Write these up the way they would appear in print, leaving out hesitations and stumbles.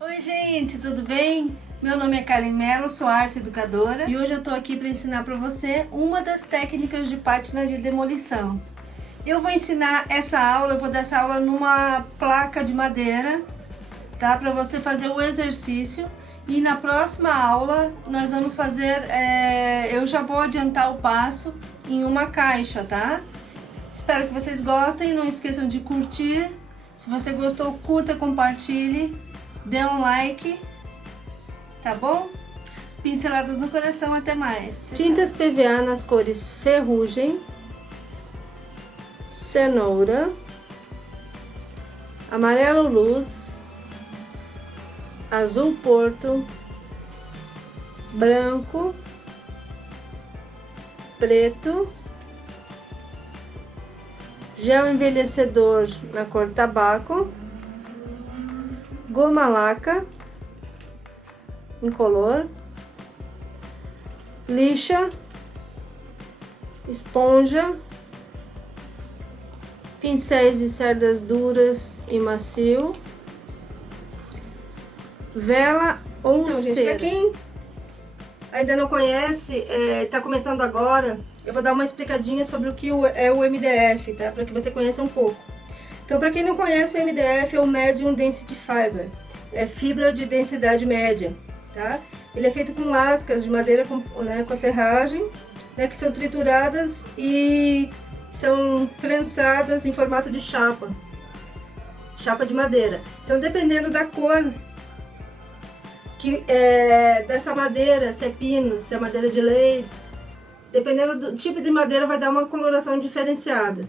Oi gente, tudo bem? Meu nome é Karen Mello, sou arte educadora e hoje eu tô aqui para ensinar para você uma das técnicas de pátina de demolição. Eu vou ensinar essa aula, eu vou dar essa aula numa placa de madeira, tá? Para você fazer o exercício e na próxima aula nós vamos fazer, eu já vou adiantar o passo em uma caixa, tá? Espero que vocês gostem, não esqueçam de curtir. Se você gostou, curta, compartilhe, dê um like, tá bom? Pinceladas no coração, até mais. Tchau, tintas PVA nas cores ferrugem, cenoura, amarelo luz, azul porto, branco, preto, gel envelhecedor na cor tabaco, goma laca incolor, lixa, esponja, pincéis de cerdas duras e macio, vela ou cera. Gente, pra quem ainda não conhece, tá começando agora, eu vou dar uma explicadinha sobre o que é o MDF, tá? Para que você conheça um pouco. Então, para quem não conhece, o MDF é o Medium Density Fiber, é fibra de densidade média, tá? Ele é feito com lascas de madeira com a serragem, né, que são trituradas e são prensadas em formato de chapa de madeira. Então, dependendo da cor dessa madeira, se é pino, se é madeira de lei, dependendo do tipo de madeira, vai dar uma coloração diferenciada.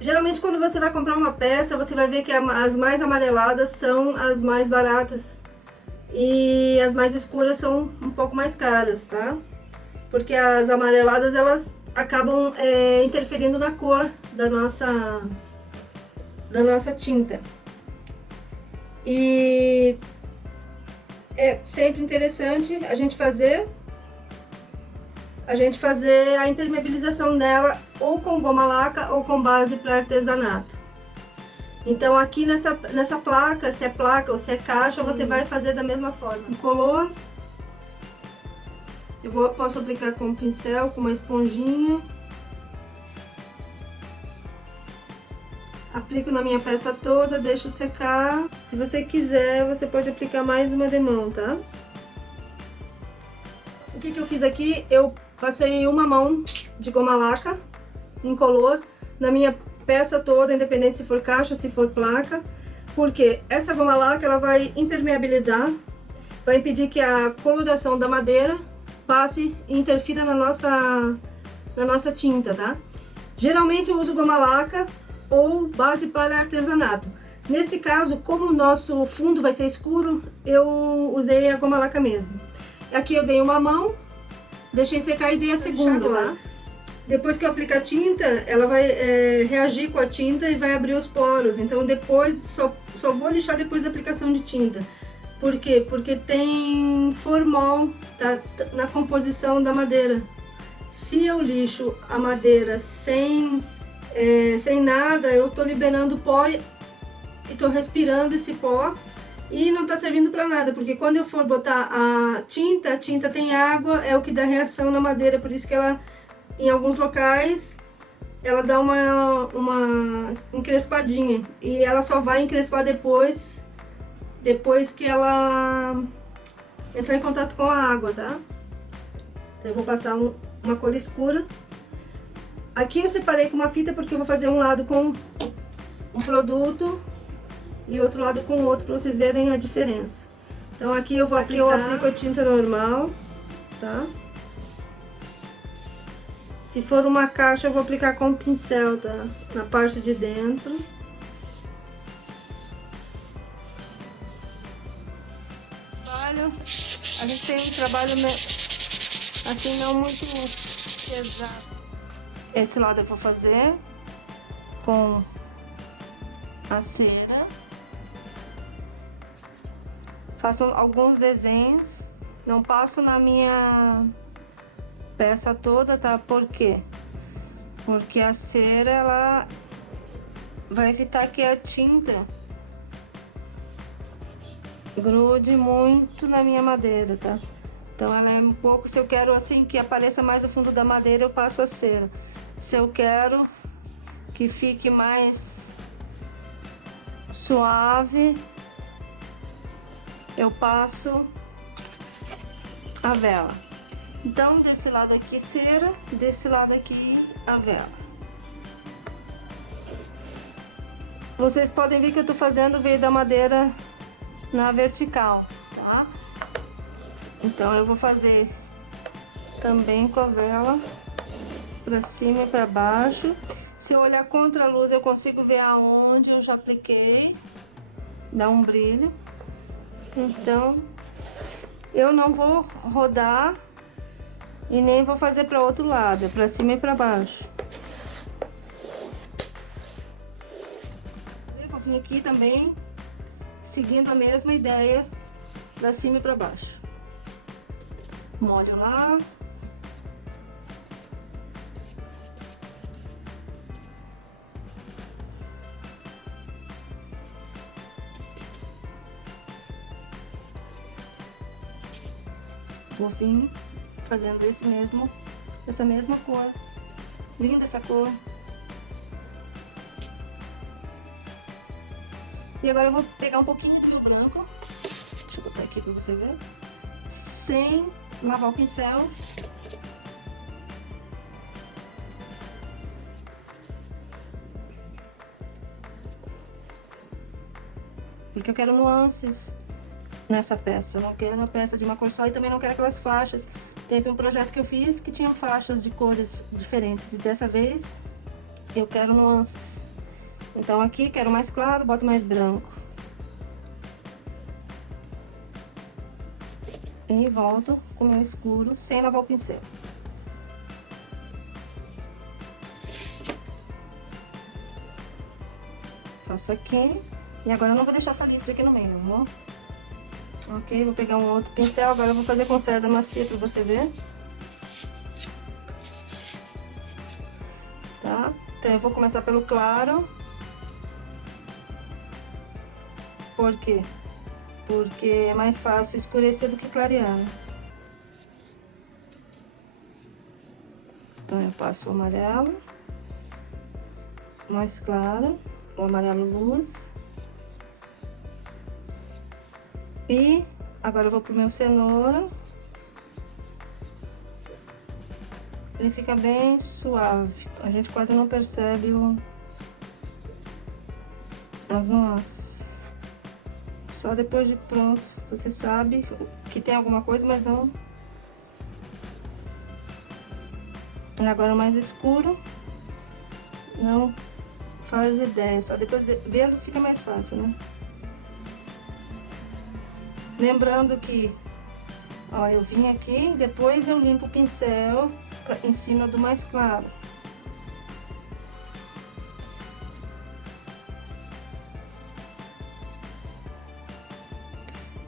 Geralmente, quando você vai comprar uma peça, você vai ver que as mais amareladas são as mais baratas e as mais escuras são um pouco mais caras, tá? Porque as amareladas, elas acabam interferindo na cor da nossa tinta. E é sempre interessante a gente fazer a impermeabilização dela ou com goma laca ou com base para artesanato. Então aqui nessa placa, se é placa ou se é caixa, você vai fazer da mesma forma. Incolor, posso aplicar com um pincel, com uma esponjinha. Aplico na minha peça toda, deixo secar. Se você quiser, você pode aplicar mais uma demão, tá? O que eu fiz aqui? Eu passei uma mão de goma laca incolor na minha peça toda, independente se for caixa, se for placa, porque essa goma laca ela vai impermeabilizar, vai impedir que a coloração da madeira passe e interfira na nossa tinta, tá? Geralmente eu uso goma laca ou base para artesanato. Nesse caso, como o nosso fundo vai ser escuro, eu usei a goma laca mesmo. Aqui eu dei uma mão, deixei secar e dei a segunda, tá? Depois que eu aplicar a tinta, ela vai reagir com a tinta e vai abrir os poros. Então depois, só vou lixar depois da aplicação de tinta. Por quê? Porque tem formol, tá, na composição da madeira. Se eu lixo a madeira sem nada, eu tô liberando pó e tô respirando esse pó. E não tá servindo para nada, porque quando eu for botar a tinta tem água, é o que dá reação na madeira, por isso que ela, em alguns locais, ela dá uma encrespadinha. E ela só vai encrespar depois que ela entrar em contato com a água, tá? Então eu vou passar uma cor escura. Aqui eu separei com uma fita porque eu vou fazer um lado com um produto e outro lado com o outro, para vocês verem a diferença. Então aqui eu aplico a tinta normal, tá? Se for uma caixa, eu vou aplicar com o pincel, tá? Na parte de dentro. A gente tem um trabalho assim, não muito pesado. Esse lado eu vou fazer com a cera. Faço alguns desenhos, não passo na minha peça toda, tá? Por quê? Porque a cera, ela vai evitar que a tinta grude muito na minha madeira, tá? Então ela é um pouco, se eu quero assim que apareça mais o fundo da madeira, eu passo a cera. Se eu quero que fique mais suave, eu passo a vela. Então desse lado aqui cera, desse lado aqui a vela. Vocês podem ver que eu tô fazendo o veio da madeira na vertical, tá? Então eu vou fazer também com a vela pra cima e pra baixo. Se eu olhar contra a luz, eu consigo ver aonde eu já apliquei, dá um brilho. Então eu não vou rodar e nem vou fazer para outro lado, é para cima e para baixo. Eu vou vir aqui também seguindo a mesma ideia, para cima e para baixo. Molho lá. Vou vir fazendo essa mesma cor. Linda essa cor. E agora eu vou pegar um pouquinho do branco. Deixa eu botar aqui pra você ver. Sem lavar o pincel. Porque eu quero nuances nessa peça. Eu não quero uma peça de uma cor só e também não quero aquelas faixas. Teve um projeto que eu fiz que tinha faixas de cores diferentes. E dessa vez eu quero nuances. Então aqui quero mais claro, boto mais branco. E volto com o meu escuro sem lavar o pincel. Faço aqui. E agora eu não vou deixar essa listra aqui no meio, ó. Ok, vou pegar um outro pincel. Agora eu vou fazer com cerda macia pra você ver. Tá? Então eu vou começar pelo claro. Por quê? Porque é mais fácil escurecer do que clarear, né? Então eu passo o amarelo mais claro, o amarelo luz. E agora eu vou pro meu cenoura. Ele fica bem suave, a gente quase não percebe as nuances. Só depois de pronto, você sabe que tem alguma coisa, mas não. E agora mais escuro, não faz ideia, só depois vendo fica mais fácil, né? Lembrando que, ó, eu vim aqui, depois eu limpo o pincel em cima do mais claro.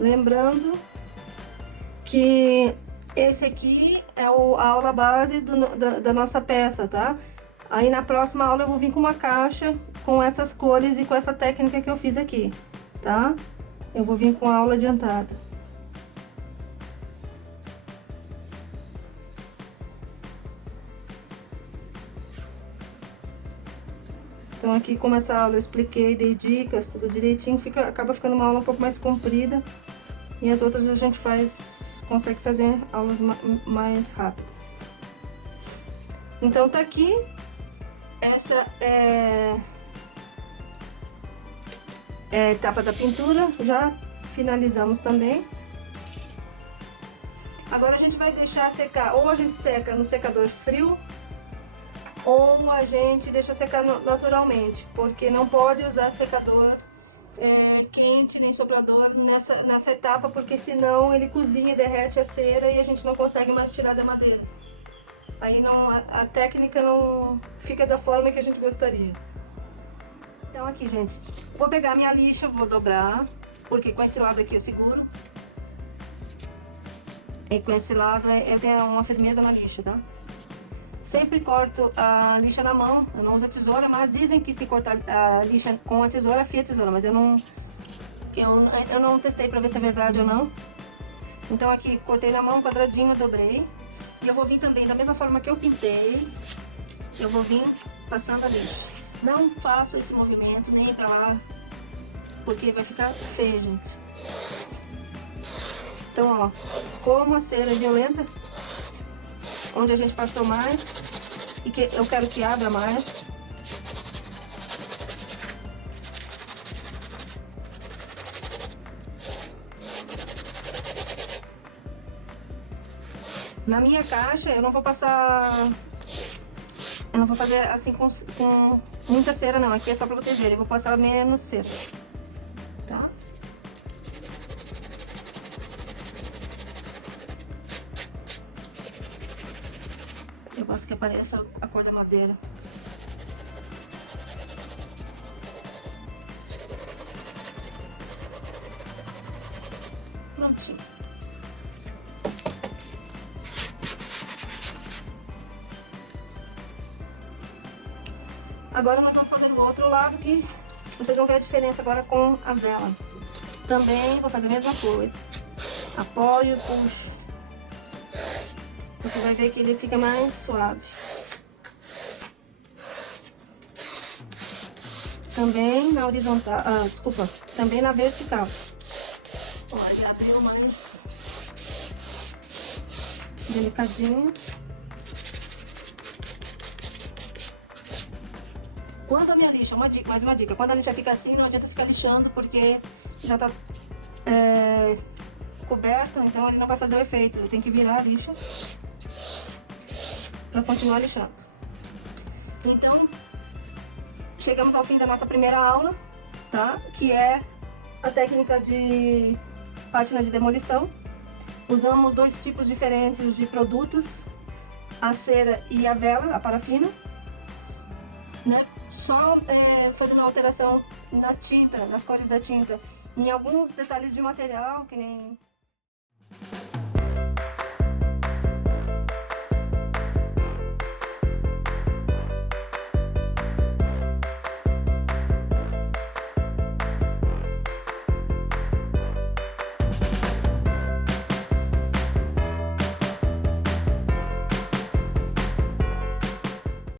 Lembrando que esse aqui é a aula base da nossa peça, tá? Aí na próxima aula eu vou vir com uma caixa com essas cores e com essa técnica que eu fiz aqui, tá? Eu vou vir com a aula adiantada. Então aqui, como essa aula eu expliquei, dei dicas, tudo direitinho, acaba ficando uma aula um pouco mais comprida. E as outras a gente consegue fazer aulas mais rápidas. Então tá aqui, essa é a etapa da pintura, já finalizamos também. Agora a gente vai deixar secar, ou a gente seca no secador frio, ou a gente deixa secar naturalmente, porque não pode usar secador quente nem soprador nessa etapa, porque senão ele cozinha e derrete a cera e a gente não consegue mais tirar da madeira. Aí a técnica não fica da forma que a gente gostaria. Então aqui, gente, vou pegar minha lixa, vou dobrar, porque com esse lado aqui eu seguro. E com esse lado eu tenho uma firmeza na lixa, tá? Sempre corto a lixa na mão, eu não uso a tesoura, mas dizem que se cortar a lixa com a tesoura, afia a tesoura, mas eu Eu não testei pra ver se é verdade ou não. Então aqui, cortei na mão, quadradinho, dobrei. E eu vou vir também, da mesma forma que eu pintei, eu vou vir passando ali. Não faço esse movimento, nem pra lá, porque vai ficar feio, gente. Então, ó, como a cera é violenta, onde a gente passou mais, e que eu quero que abra mais. Na minha caixa, eu não vou passar... Eu não vou fazer assim com muita cera, não. Aqui é só pra vocês verem. Eu vou passar menos cera. Tá? Eu gosto que apareça a cor da madeira. Prontinho. Agora nós vamos fazer o outro lado, que vocês vão ver a diferença agora com a vela. Também vou fazer a mesma coisa. Apoio, puxo. Você vai ver que ele fica mais suave. Também na horizontal, desculpa, também na vertical. Ó, ele abriu mais delicadinho. Quando a minha lixa, mais uma dica, quando a lixa fica assim, não adianta ficar lixando, porque já tá coberto, então ele não vai fazer o efeito. Ele tem que virar a lixa para continuar lixando. Então, chegamos ao fim da nossa primeira aula, tá? Que é a técnica de pátina de demolição. Usamos dois tipos diferentes de produtos, a cera e a vela, a parafina, né? Só fazendo uma alteração na tinta, nas cores da tinta, em alguns detalhes de material, que nem